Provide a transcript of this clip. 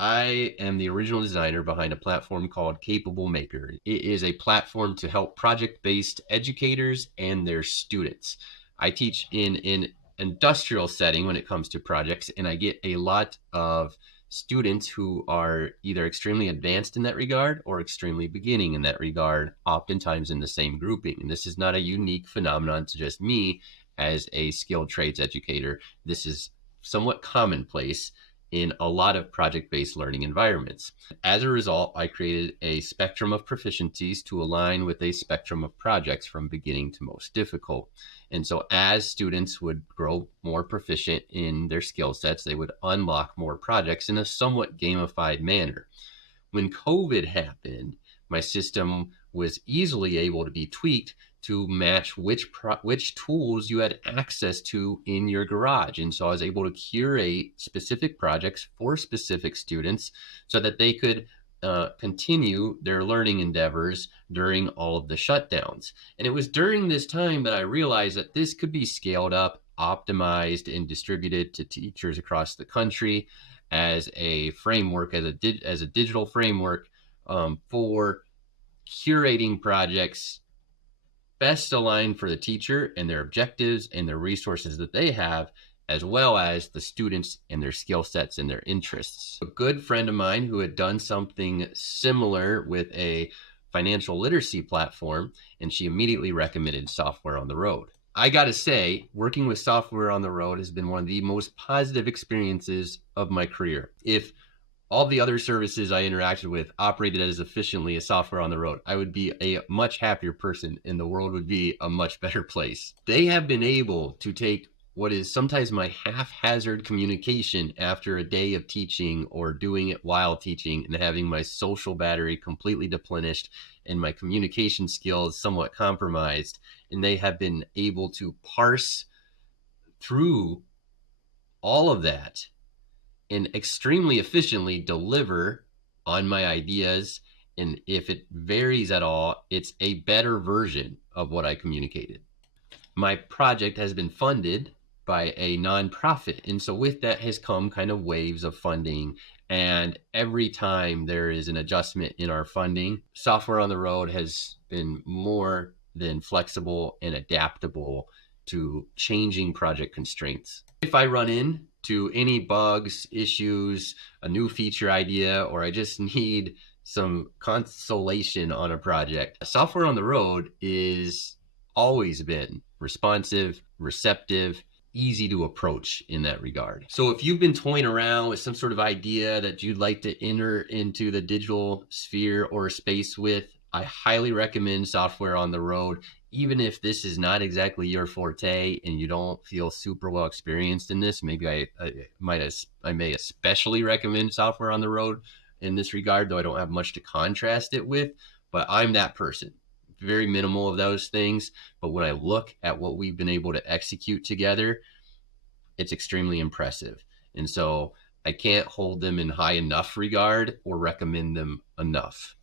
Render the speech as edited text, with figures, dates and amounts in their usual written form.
I am the original designer behind a platform called Capable Maker. It is a platform to help project-based educators and their students. I teach in an industrial setting when it comes to projects, and I get a lot of students who are either extremely advanced in that regard or extremely beginning in that regard, oftentimes in the same grouping. And this is not a unique phenomenon to just me as a skilled trades educator. This is somewhat commonplace in a lot of project-based learning environments. As a result, I created a spectrum of proficiencies to align with a spectrum of projects from beginning to most difficult. And so as students would grow more proficient in their skill sets, they would unlock more projects in a somewhat gamified manner. When COVID happened, my system was easily able to be tweaked to match which tools you had access to in your garage. And so I was able to curate specific projects for specific students so that they could continue their learning endeavors during all of the shutdowns. And it was during this time that I realized that this could be scaled up, optimized, and distributed to teachers across the country as a framework, as a digital framework for curating projects best aligned for the teacher and their objectives and their resources that they have, as well as the students and their skill sets and their interests. A good friend of mine who had done something similar with a financial literacy platform, and she immediately recommended Software on the Road. I got to say, working with Software on the Road has been one of the most positive experiences of my career. If all the other services I interacted with operated as efficiently as Software on the Road, I would be a much happier person and the world would be a much better place. They have been able to take what is sometimes my haphazard communication after a day of teaching or doing it while teaching and having my social battery completely depleted and my communication skills somewhat compromised. And they have been able to parse through all of that and extremely efficiently deliver on my ideas. And if it varies at all, it's a better version of what I communicated. My project has been funded by a nonprofit. And so with that has come kind of waves of funding. And every time there is an adjustment in our funding, Software on the Road has been more than flexible and adaptable to changing project constraints. If I run into any bugs, issues, a new feature idea, or I just need some consolation on a project, Software on the Road is always been responsive, receptive, easy to approach in that regard. So if you've been toying around with some sort of idea that you'd like to enter into the digital sphere or space with, I highly recommend Software on the Road. Even if this is not exactly your forte and you don't feel super well experienced in this, maybe I may especially recommend Software on the Road in this regard, though I don't have much to contrast it with, but I'm that person. Very minimal of those things, but when I look at what we've been able to execute together, it's extremely impressive. And so I can't hold them in high enough regard or recommend them enough.